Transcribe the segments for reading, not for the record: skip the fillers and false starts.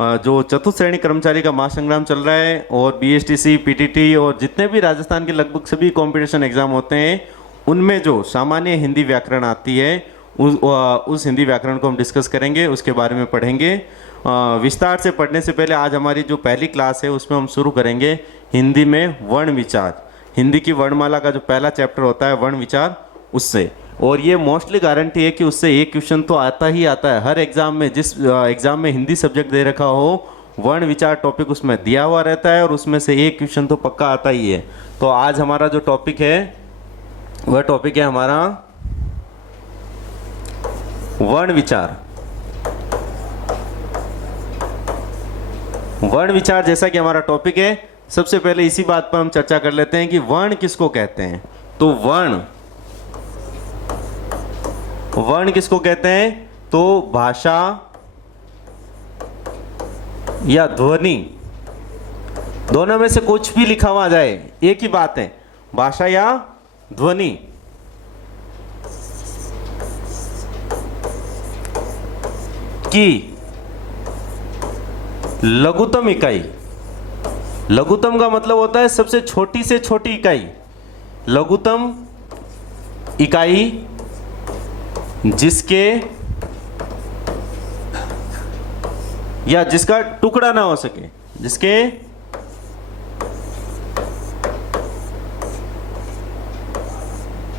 जो चतुर्थ श्रेणी कर्मचारी का महासंग्राम चल रहा है और बीएसटीसी, पीटीटी और जितने भी राजस्थान के लगभग सभी कंपटीशन एग्जाम होते हैं उनमें जो सामान्य हिंदी व्याकरण आती है उस हिंदी व्याकरण को हम डिस्कस करेंगे, उसके बारे में पढ़ेंगे। विस्तार से पढ़ने से पहले आज हमारी जो पहली क्लास है उसमें हम शुरू करेंगे हिंदी में वर्ण विचार। हिंदी की वर्णमाला का जो पहला चैप्टर होता है वर्ण विचार, उससे। और ये मोस्टली गारंटी है कि उससे एक क्वेश्चन तो आता ही आता है हर एग्जाम में। जिस एग्जाम में हिंदी सब्जेक्ट दे रखा हो, वर्ण विचार टॉपिक उसमें दिया हुआ रहता है और उसमें से एक क्वेश्चन तो पक्का आता ही है। तो आज हमारा जो टॉपिक है वह टॉपिक है हमारा वर्ण विचार। वर्ण विचार जैसा कि हमारा टॉपिक है, सबसे पहले इसी बात पर हम चर्चा कर लेते हैं कि वर्ण किसको कहते हैं। तो वर्ण किसको कहते हैं? तो भाषा या ध्वनि, दोनों में से कुछ भी लिखा हुआ जाए, एक ही बात है, भाषा या ध्वनि की लघुत्तम इकाई। लघुत्तम का मतलब होता है सबसे छोटी से छोटी इकाई। लघुत्तम इकाई जिसके या जिसका टुकड़ा ना हो सके, जिसके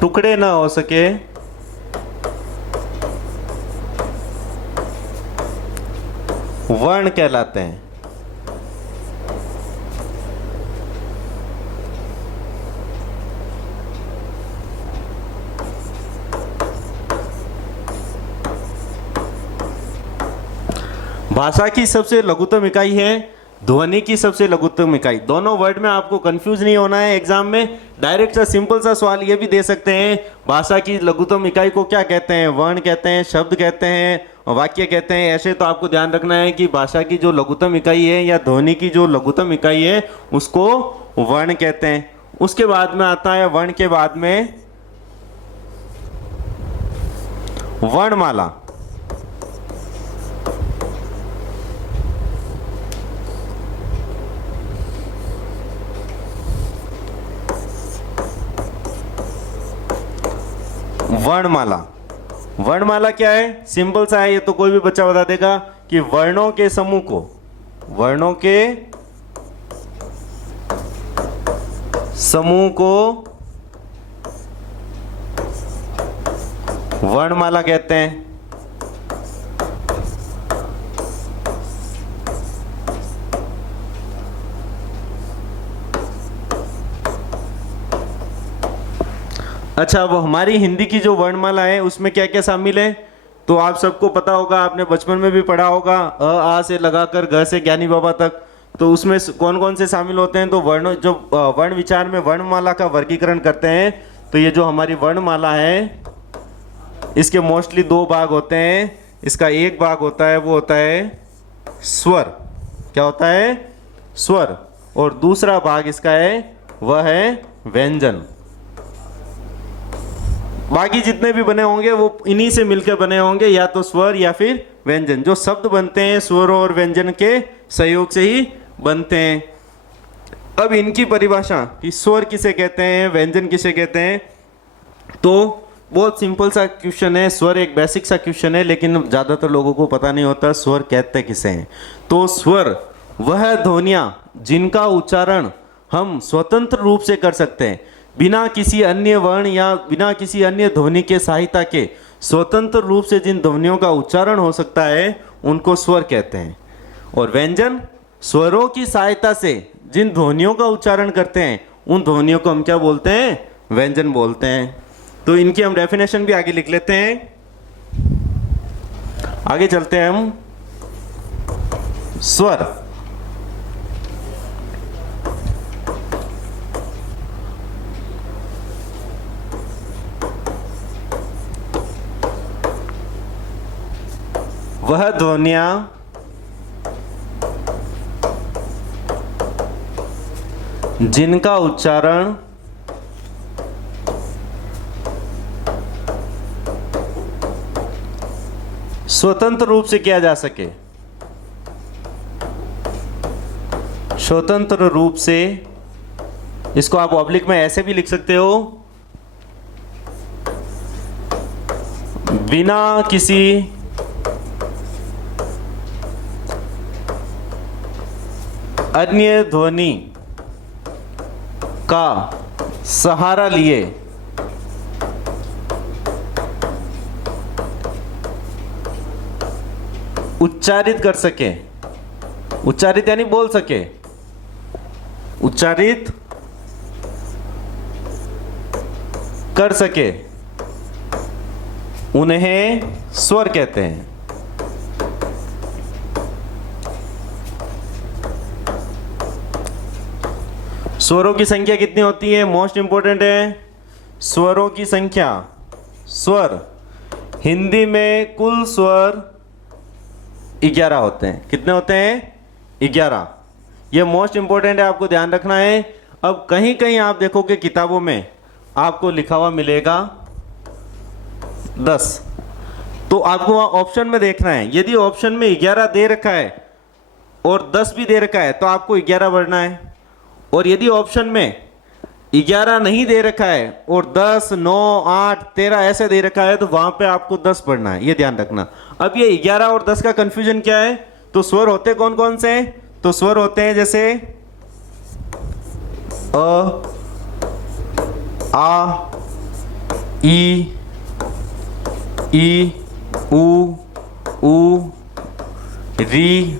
टुकड़े ना हो सके, वर्ण कहलाते हैं। भाषा की सबसे लघुत्तम इकाई है, ध्वनि की सबसे लघुत्तम इकाई। दोनों वर्ड में आपको कंफ्यूज नहीं होना है। एग्जाम में डायरेक्ट सा सिंपल सा सवाल ये भी दे सकते हैं, भाषा की लघुत्तम इकाई को क्या कहते हैं? वर्ण कहते हैं, शब्द कहते हैं, वाक्य कहते हैं। ऐसे तो आपको ध्यान रखना है कि भाषा की जो लघुत्तम इकाई है या ध्वनि की जो लघुत्तम इकाई है उसको वर्ण कहते हैं। उसके बाद में आता है, वर्ण के बाद में वर्णमाला। वर्णमाला, वर्णमाला क्या है? सिंपल सा है, ये तो कोई भी बच्चा बता देगा कि वर्णों के समूह को, वर्णों के समूह को वर्णमाला कहते हैं। अच्छा, अब हमारी हिंदी की जो वर्णमाला है उसमें क्या क्या शामिल है तो आप सबको पता होगा, आपने बचपन में भी पढ़ा होगा, अ आ से लगाकर घ से ज्ञानी बाबा तक। तो उसमें कौन कौन से शामिल होते हैं? तो वर्ण विचार में वर्णमाला का वर्गीकरण करते हैं। तो ये जो हमारी वर्णमाला है इसके मोस्टली दो भाग होते हैं। इसका एक भाग होता है वो होता है स्वर। क्या होता है? स्वर। और दूसरा भाग इसका है वह है व्यंजन। बाकी जितने भी बने होंगे वो इन्हीं से मिलकर बने होंगे, या तो स्वर या फिर व्यंजन। जो शब्द बनते हैं स्वर और व्यंजन के सहयोग से ही बनते हैं। अब इनकी परिभाषा कि स्वर किसे कहते हैं, व्यंजन किसे कहते हैं, तो बहुत सिंपल सा क्वेश्चन है। स्वर एक बेसिक सा क्वेश्चन है, लेकिन ज़्यादातर लोगों को पता नहीं होता स्वर कहते किसे हैं। तो स्वर वह ध्वनियाँ जिनका उच्चारण हम स्वतंत्र रूप से कर सकते हैं, बिना किसी अन्य वर्ण या बिना किसी अन्य ध्वनि के सहायता के स्वतंत्र रूप से जिन ध्वनियों का उच्चारण हो सकता है उनको स्वर कहते हैं। और व्यंजन स्वरों की सहायता से जिन ध्वनियों का उच्चारण करते हैं उन ध्वनियों को हम क्या बोलते हैं? व्यंजन बोलते हैं। तो इनकी हम डेफिनेशन भी आगे लिख लेते हैं। आगे चलते हैं हम। स्वर वह ध्वनियाँ जिनका उच्चारण स्वतंत्र रूप से किया जा सके। स्वतंत्र रूप से, इसको आप ऑब्लिक में ऐसे भी लिख सकते हो, बिना किसी अन्य ध्वनि का सहारा लिए उच्चारित कर सके। उच्चारित यानी बोल सके, उच्चारित कर सके, उन्हें स्वर कहते हैं। स्वरों की संख्या कितनी होती है? मोस्ट इंपॉर्टेंट है स्वरों की संख्या। स्वर, हिंदी में कुल स्वर 11 होते हैं। कितने होते हैं? 11। ये मोस्ट इंपॉर्टेंट है, आपको ध्यान रखना है। अब कहीं कहीं आप देखोगे किताबों में आपको लिखा हुआ मिलेगा 10, तो आपको वहाँ ऑप्शन में देखना है। यदि ऑप्शन में 11 दे रखा है और 10 भी दे रखा है तो आपको 11 भरना है, और यदि ऑप्शन में 11 नहीं दे रखा है और 10, 9, 8, 13 ऐसे दे रखा है तो वहां पे आपको 10 पढ़ना है, ये ध्यान रखना। अब ये 11 और 10 का कंफ्यूजन क्या है? तो स्वर होते कौन कौन से? तो स्वर होते हैं जैसे अ, आ, ई, उ, री,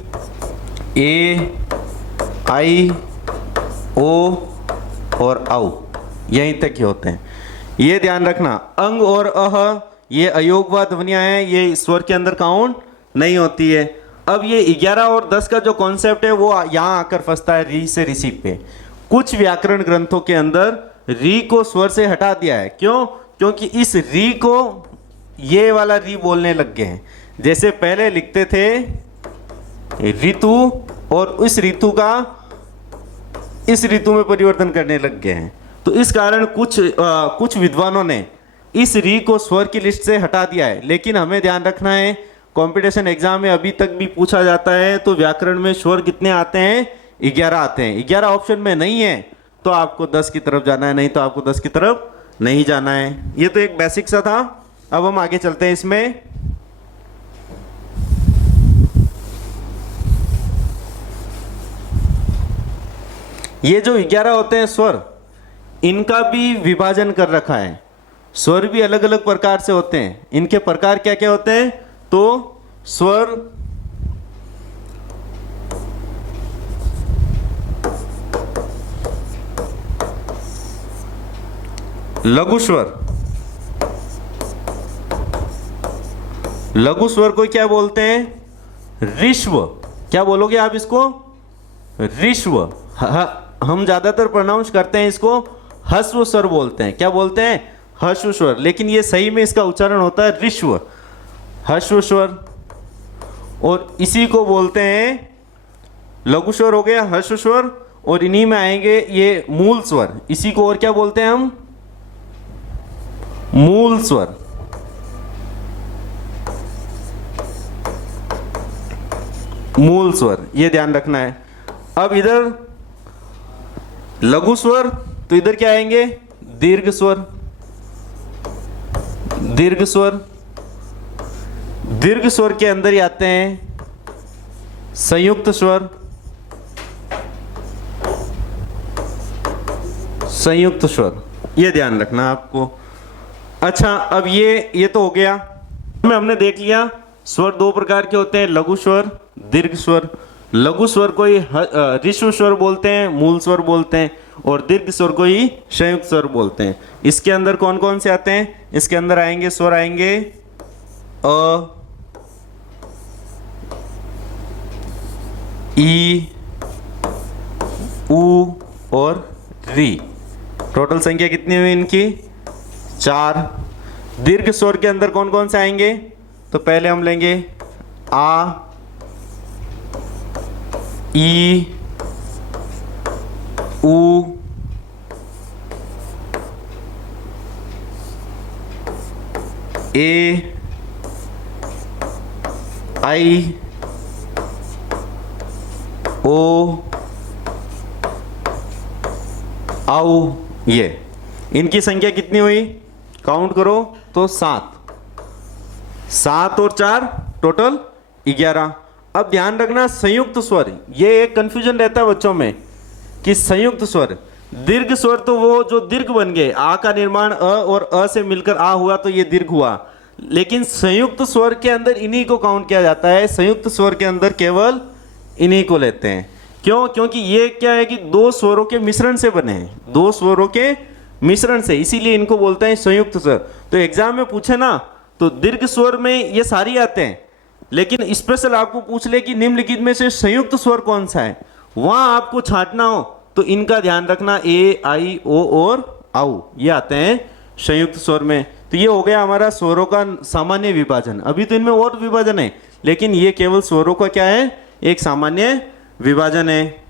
ए, आई, ओ और औ, यहीं तक ही होते हैं। ये ध्यान रखना। अंग और अह ये अयोगवाद ध्वनियां हैं, ये स्वर के अंदर काउंट नहीं होती है। अब ये 11 और 10 का जो कॉन्सेप्ट है वो यहाँ आकर फंसता है री से ऋषि पे। कुछ व्याकरण ग्रंथों के अंदर री को स्वर से हटा दिया है। क्यों? क्योंकि इस री को ये वाला री बोलने लग गए हैं। जैसे पहले लिखते थे ऋतु और इस ऋतु का इस ऋतु में परिवर्तन करने लग गए हैं। तो इस कारण कुछ विद्वानों ने इस री को स्वर की लिस्ट से हटा दिया है। लेकिन हमें ध्यान रखना है, कंपटीशन एग्जाम में अभी तक भी पूछा जाता है तो व्याकरण में स्वर कितने आते हैं? 11 आते हैं। 11 ऑप्शन में नहीं है तो आपको 10 की तरफ जाना है, नहीं तो आपको 10 की तरफ नहीं जाना है। ये तो एक बेसिक सा था। अब हम आगे चलते हैं इसमें। ये जो 11 होते हैं स्वर, इनका भी विभाजन कर रखा है। स्वर भी अलग अलग प्रकार से होते हैं। इनके प्रकार क्या क्या होते हैं? तो स्वर लघु स्वर, लघु स्वर को क्या बोलते हैं? ऋष्व। क्या बोलोगे आप इसको? ऋष्व। हम ज्यादातर प्रोनाउंस करते हैं इसको ह्रस्व स्वर बोलते हैं। क्या बोलते हैं? ह्रस्व स्वर। लेकिन ये सही में इसका उच्चारण होता है ऋष्व, ह्रस्व स्वर। और इसी को बोलते हैं लघु स्वर हो गया, ह्रस्व स्वर। और इन्हीं में आएंगे ये मूल स्वर। इसी को और क्या बोलते हैं हम? मूल स्वर। मूल स्वर, ये ध्यान रखना है। अब इधर लघु स्वर, तो इधर क्या आएंगे? दीर्घ स्वर। दीर्घ स्वर, दीर्घ स्वर के अंदर ही आते हैं संयुक्त स्वर। संयुक्त स्वर, ये ध्यान रखना आपको। अच्छा, अब ये तो हो गया। हमने देख लिया स्वर दो प्रकार के होते हैं, लघु स्वर, दीर्घ स्वर। लघु स्वर को ही ऋष्व स्वर बोलते हैं, मूल स्वर बोलते हैं, और दीर्घ स्वर को ही संयुक्त स्वर बोलते हैं। इसके अंदर कौन कौन से आते हैं? इसके अंदर आएंगे स्वर आएंगे अ, ई, उ और री। टोटल संख्या कितनी हुई इनकी? 4। दीर्घ स्वर के अंदर कौन कौन से आएंगे? तो पहले हम लेंगे आ, ई, उ, ए, आई, ओ आउ, ये इनकी संख्या कितनी हुई, काउंट करो तो 7, 7 और 4 टोटल 11। अब ध्यान रखना संयुक्त स्वर, ये एक कंफ्यूजन रहता है बच्चों में कि संयुक्त स्वर, दीर्घ स्वर तो वो जो दीर्घ बन गए, आ का निर्माण अ और अ से मिलकर आ हुआ तो ये दीर्घ हुआ, लेकिन संयुक्त स्वर के अंदर इन्हीं को काउंट किया जाता है, संयुक्त स्वर के अंदर केवल इन्हीं को लेते हैं। क्यों? क्योंकि ये क्या है कि दो स्वरों के मिश्रण से बने हैं, दो स्वरों के मिश्रण से, इसीलिए इनको बोलते हैं संयुक्त स्वर। तो एग्जाम में पूछे ना तो दीर्घ स्वर में ये सारी आते हैं, लेकिन स्पेशल आपको पूछ ले कि निम्नलिखित में से संयुक्त स्वर कौन सा है, वहां आपको छांटना हो तो इनका ध्यान रखना, ए, आई, ओ और आउ, ये आते हैं संयुक्त स्वर में। तो ये हो गया हमारा स्वरों का सामान्य विभाजन। अभी तो इनमें और विभाजन है, लेकिन ये केवल स्वरों का क्या है, एक सामान्य विभाजन है।